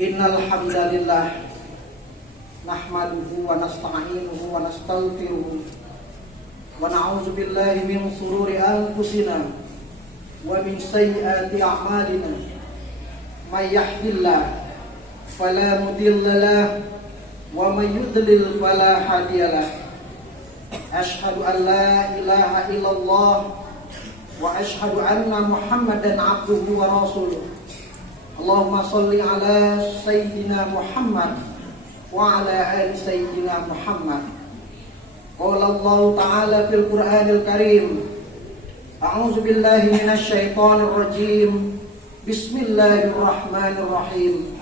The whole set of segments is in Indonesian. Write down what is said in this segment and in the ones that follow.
Innal hamdalillah nahmaduhu wa nasta'inuhu wa nastaghfiruh wa na'udzu billahi min shururi anfusina wa min sayyiati a'malina. May yahdihillahu fala mudilla lahu wa may yudlil fala hadiyalah. Asyhadu an la ilaha illallah wa asyhadu anna Muhammadan abduhu wa rasuluh. Allahumma sholli ala sayyidina Muhammad wa ala ali sayyidina Muhammad. Qala Allah ta'ala fil Qur'anil Karim, a'udzu billahi minasy syaithanir rajim. Bismillahirrahmanirrahim.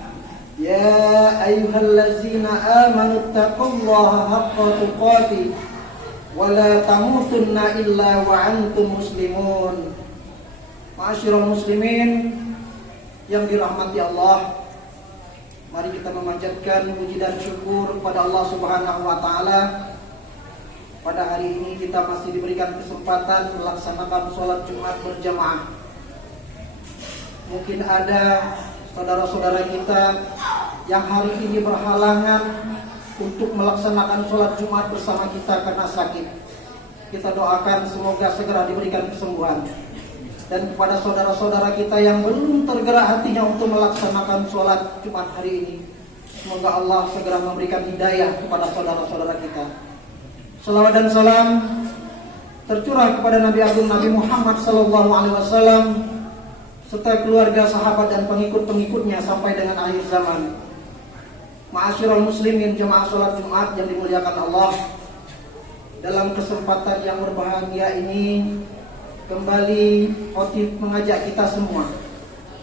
Ya ayyuhallazina amanu taqullaha haqqa tuqatih wa la tamutunna illa wa antum muslimun. Ma'asyiral muslimin yang dirahmati Allah, mari kita memanjatkan puji dan syukur kepada Allah Subhanahu wa taala. Pada hari ini kita masih diberikan kesempatan melaksanakan sholat Jumat berjamaah. Mungkin ada saudara-saudara kita yang hari ini berhalangan untuk melaksanakan sholat Jumat bersama kita karena sakit. Kita doakan semoga segera diberikan kesembuhan. Dan kepada saudara-saudara kita yang belum tergerak hatinya untuk melaksanakan sholat Jumat hari ini, semoga Allah segera memberikan hidayah kepada saudara-saudara kita. Salawat dan salam tercurah kepada Nabi Agung Nabi Muhammad SAW serta keluarga, sahabat dan pengikut-pengikutnya sampai dengan akhir zaman. Ma'asyiral muslimin jemaah sholat Jumat yang dimuliakan Allah, dalam kesempatan yang berbahagia ini kembali khotib mengajak kita semua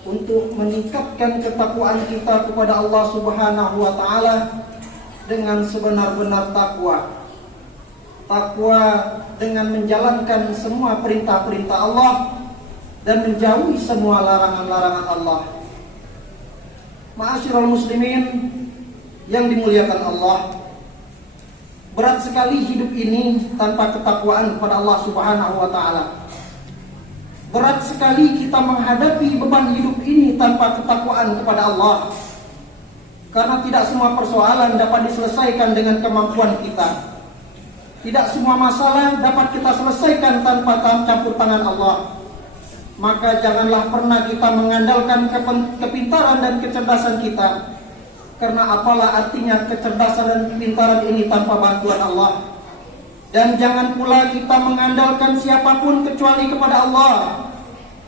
untuk meningkatkan ketakwaan kita kepada Allah Subhanahu wa taala dengan sebenar-benar takwa. Takwa dengan menjalankan semua perintah-perintah Allah dan menjauhi semua larangan-larangan Allah. Ma'asyiral muslimin yang dimuliakan Allah, berat sekali hidup ini tanpa ketakwaan kepada Allah Subhanahu wa taala. Berat sekali kita menghadapi beban hidup ini tanpa ketakwaan kepada Allah. Karena tidak semua persoalan dapat diselesaikan dengan kemampuan kita. Tidak semua masalah dapat kita selesaikan tanpa campur tangan Allah. Maka janganlah pernah kita mengandalkan kepintaran dan kecerdasan kita. Karena apalah artinya kecerdasan dan kepintaran ini tanpa bantuan Allah. Dan jangan pula kita mengandalkan siapapun kecuali kepada Allah.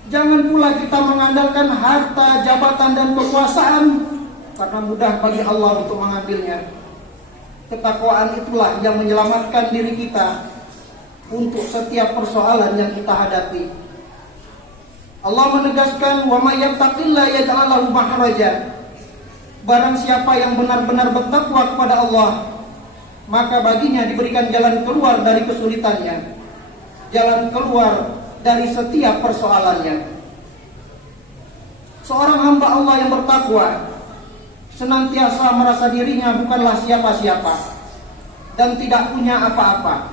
Jangan pula kita mengandalkan harta, jabatan dan kekuasaan, karena mudah bagi Allah untuk mengambilnya. Ketakwaan itulah yang menyelamatkan diri kita untuk setiap persoalan yang kita hadapi. Allah menegaskan, "Wa may yattaqillaha yaj'al lahu makhraja." Barang siapa yang benar-benar bertakwa kepada Allah, maka baginya diberikan jalan keluar dari kesulitannya, jalan keluar dari setiap persoalannya. Seorang hamba Allah yang bertakwa senantiasa merasa dirinya bukanlah siapa-siapa dan tidak punya apa-apa,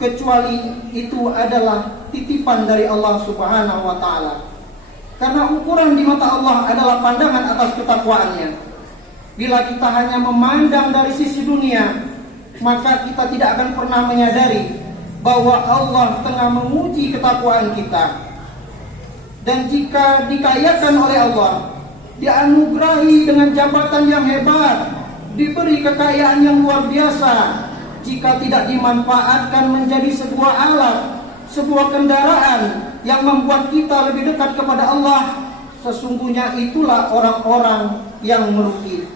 kecuali itu adalah titipan dari Allah Subhanahu wa taala. Karena ukuran di mata Allah adalah pandangan atas ketakwaannya. Bila kita hanya memandang dari sisi dunia, maka kita tidak akan pernah menyadari bahwa Allah tengah menguji ketakwaan kita. Dan jika dikayakan oleh Allah, dianugerahi dengan jabatan yang hebat, diberi kekayaan yang luar biasa, jika tidak dimanfaatkan menjadi sebuah alat, sebuah kendaraan yang membuat kita lebih dekat kepada Allah, sesungguhnya itulah orang-orang yang merugi.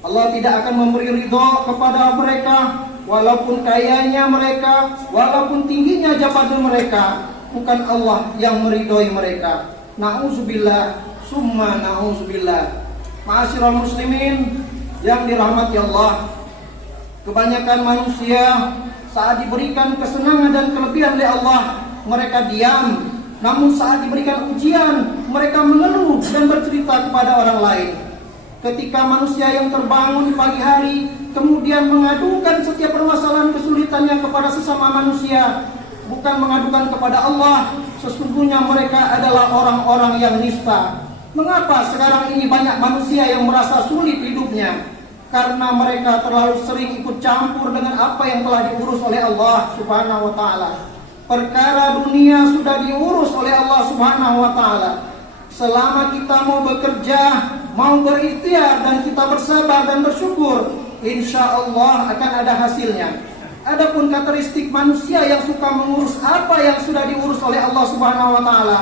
Allah tidak akan memberi ridho kepada mereka walaupun kayanya mereka, walaupun tingginya jabatan mereka. Bukan Allah yang meridhoi mereka. Na'udzubillah, summa na'udzubillah. Ma'asyiral muslimin yang dirahmati Allah, kebanyakan manusia saat diberikan kesenangan dan kelebihan oleh Allah, mereka diam. Namun saat diberikan ujian, mereka mengeluh dan bercerita kepada orang lain. Ketika manusia yang terbangun di pagi hari kemudian mengadukan setiap permasalahan kesulitannya kepada sesama manusia, bukan mengadukan kepada Allah, sesungguhnya mereka adalah orang-orang yang nista. Mengapa sekarang ini banyak manusia yang merasa sulit hidupnya? Karena mereka terlalu sering ikut campur dengan apa yang telah diurus oleh Allah Subhanahu wa taala. Perkara dunia sudah diurus oleh Allah Subhanahu wa taala. Selama kita mau bekerja, mau berikhtiar dan kita bersabar dan bersyukur, insya Allah akan ada hasilnya. Adapun karakteristik manusia yang suka mengurus apa yang sudah diurus oleh Allah Subhanahu wa taala,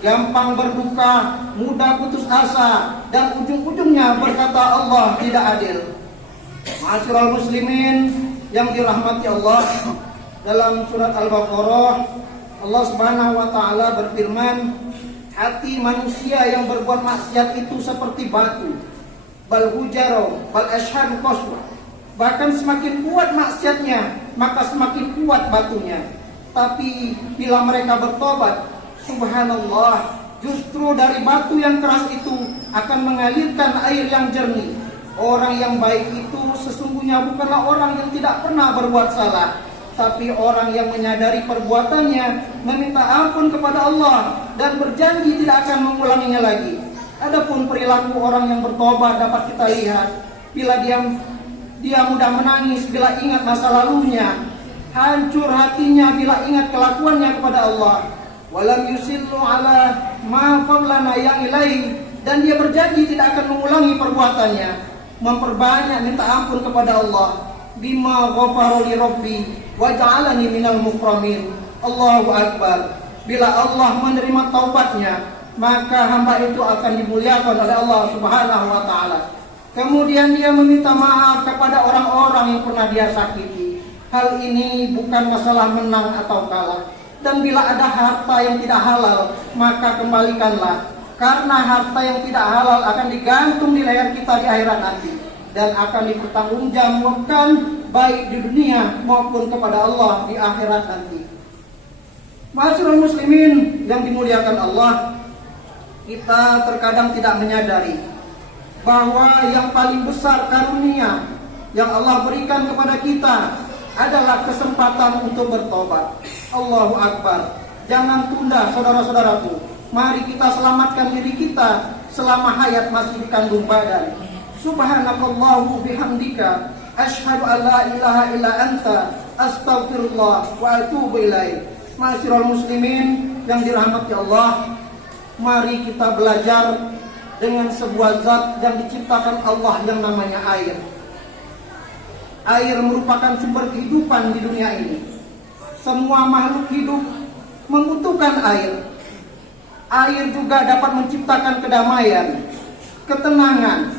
gampang berduka, mudah putus asa, dan ujung-ujungnya berkata Allah tidak adil. Ma'asyiral muslimin yang dirahmati Allah, dalam surat Al-Baqarah Allah Subhanahu wa taala berfirman, hati manusia yang berbuat maksiat itu seperti batu, bal hujarah bal ashhadu qaswa. Bahkan semakin kuat maksiatnya, maka semakin kuat batunya. Tapi bila mereka bertobat, subhanallah, justru dari batu yang keras itu akan mengalirkan air yang jernih. Orang yang baik itu sesungguhnya bukanlah orang yang tidak pernah berbuat salah, tapi orang yang menyadari perbuatannya, meminta ampun kepada Allah, dan berjanji tidak akan mengulanginya lagi. Adapun perilaku orang yang bertobat dapat kita lihat, bila dia mudah menangis bila ingat masa lalunya, hancur hatinya bila ingat kelakuannya kepada Allah. Walam yusillu ala ma fadlana yang ilaih, dan dia berjanji tidak akan mengulangi perbuatannya, memperbanyak minta ampun kepada Allah. Bima ghafara li rabbi wa ja'alani minal mukramin. Allahu akbar. Bila Allah menerima taubatnya, maka hamba itu akan dimuliakan oleh Allah Subhanahu wa taala. Kemudian dia meminta maaf kepada orang-orang yang pernah dia sakiti. Hal ini bukan masalah menang atau kalah. Dan bila ada harta yang tidak halal, maka kembalikanlah. Karena harta yang tidak halal akan digantung di leher kita di akhirat nanti, dan akan dipertanggungjawabkan baik di dunia maupun kepada Allah di akhirat nanti. Ma'asyiral muslimin yang dimuliakan Allah, kita terkadang tidak menyadari bahwa yang paling besar karunia yang Allah berikan kepada kita adalah kesempatan untuk bertobat. Allahu akbar. Jangan tunda saudara-saudaraku. Mari kita selamatkan diri kita selama hayat masih dikandung badan. Subhanakallahu bihamdika asyhadu an la ilaha illa anta astaghfirullah wa atubu ilaik. Ma'asyiral muslimin yang dirahmati Allah, mari kita belajar dengan sebuah zat yang diciptakan Allah yang namanya air. Air merupakan sumber kehidupan di dunia ini. Semua makhluk hidup membutuhkan air. Air juga dapat menciptakan kedamaian, ketenangan,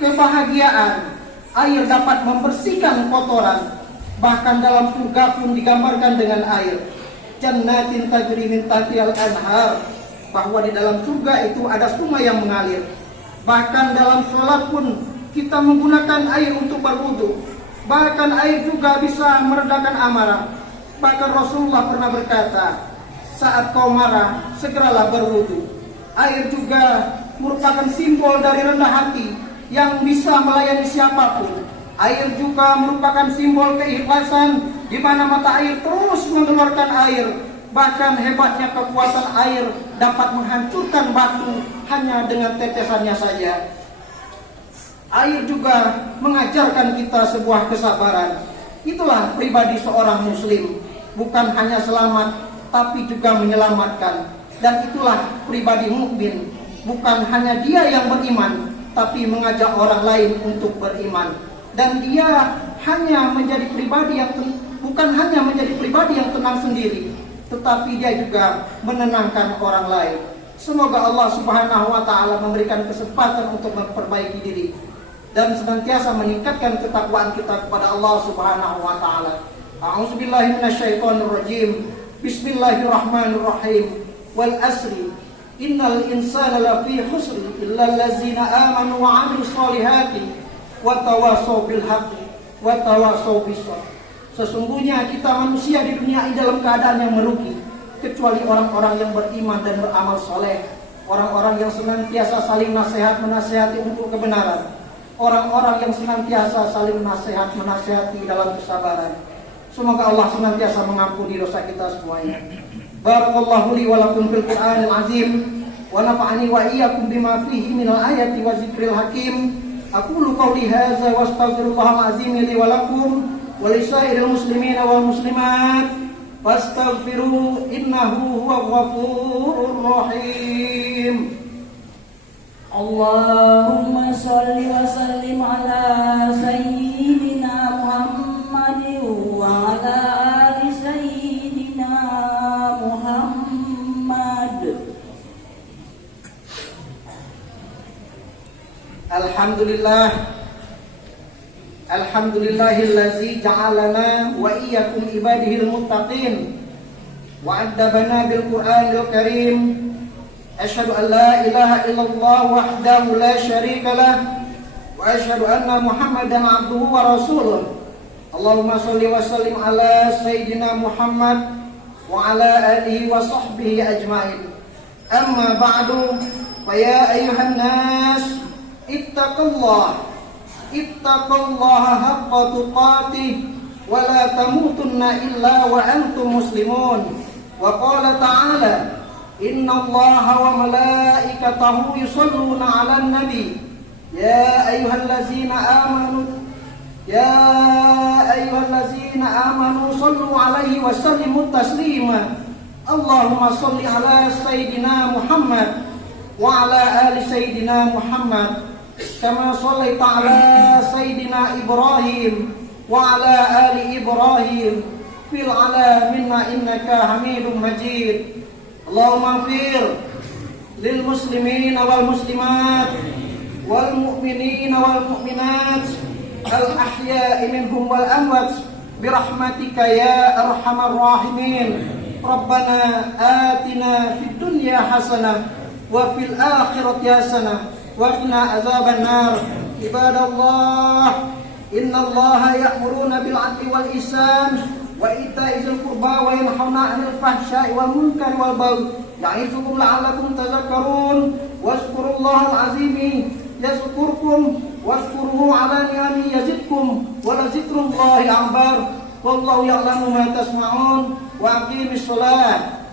kebahagiaan. Air dapat membersihkan kotoran. Bahkan dalam surga pun digambarkan dengan air. Jannatin tajri min tahtihal anhar, bahwa di dalam surga itu ada sungai yang mengalir. Bahkan dalam sholat pun kita menggunakan air untuk berwudu. Bahkan air juga bisa meredakan amarah. Bahkan Rasulullah pernah berkata, saat kau marah, segeralah berwudu. Air juga merupakan simbol dari rendah hati yang bisa melayani siapapun. Air juga merupakan simbol keikhlasan, di mana mata air terus mengeluarkan air. Bahkan hebatnya kekuatan air dapat menghancurkan batu hanya dengan tetesannya saja. Air juga mengajarkan kita sebuah kesabaran. Itulah pribadi seorang muslim, bukan hanya selamat, tapi juga menyelamatkan. Dan itulah pribadi mukmin, bukan hanya dia yang beriman, tapi mengajak orang lain untuk beriman. Dan dia hanya menjadi pribadi yang bukan hanya menjadi pribadi yang tenang sendiri, tetapi dia juga menenangkan orang lain. Semoga Allah Subhanahu wa taala memberikan kesempatan untuk memperbaiki diri dan senantiasa meningkatkan ketakwaan kita kepada Allah Subhanahu wa taala. A'udzubillahi minasyaitonirrajim. Bismillahirrahmanirrahim. Wal asri innal insana lafi khusr illa allazina amanu wa 'amilus solihati wa tawassaw bil haqqi wa tawassaw bis sabr. Sesungguhnya kita manusia di dunia ini dalam keadaan yang merugi, kecuali orang-orang yang beriman dan beramal soleh, orang-orang yang senantiasa saling menasihati untuk kebenaran, orang-orang yang senantiasa saling menasihati dalam kesabaran. Semoga Allah senantiasa mengampuni dosa kita semuanya. Barakallahu li wa lakum fil Qur'anil azim, ونفعني وإياكم بما فيه من الآيات والذكر الحكيم. أقول قولي هذا واستغفر الله العظيم لي ولكم ولسائر المسلمين والمسلمات فاستغفروه إنه هو الغفور الرحيم. اللهم صل وسلم على سيدنا محمد وعلى آل سيدنا محمد. Alhamdulillah, alhamdulillahillazi ja'alana wa iyyakum ibadihil muttaqin wa addabana bil Qur'anil Karim. Asyhadu an la ilaha illallah wahdahu la syarika lah wa asyhadu anna Muhammadan abduhu wa rasuluh. Allahumma shalli wa sallim ala sayyidina Muhammad wa ala alihi wa sahbihi ajmain. Amma ba'du, fa ya ayyuhan nas ittaqullaha haqqa tuqatih wa la tamutunna illa wa antum muslimun. Wa qala ta'ala innallaha wa malaikatahu yusholluna 'alan nabi ya ayyuhallazina amanu shallu 'alaihi wa sallimu taslima. Allahumma shalli 'ala sayyidina Muhammad wa 'ala ali sayyidina Muhammad kama shallaita 'ala sayyidina Ibrahim wa 'ala ali Ibrahim fil 'alamin innaka Hamidum Majid. Allahumma ighfir lil muslimina wal muslimat wal mu'minina wal mu'minat al ahya'i minhum wal amwat birahmatika ya arhamar rahimin. Rabbana atina fid dunya hasanah wa fil akhirati hasanah wa qina azaban nar. Ibadallah, innallaha ya'muruna bil 'adli wal ihsan wa ita'i dzil qurba wa yanhauna 'anil fahsya'i wal munkari wal baghi ya'izukum la'allakum tadhakkarun. Wazkurullahal 'azim yazkurkum wazkuruhu 'ala ni'ami yazidkum wa la zikrullahi akbar. Wallahu ya'lamu ma tasma'un wa aqimis shalah.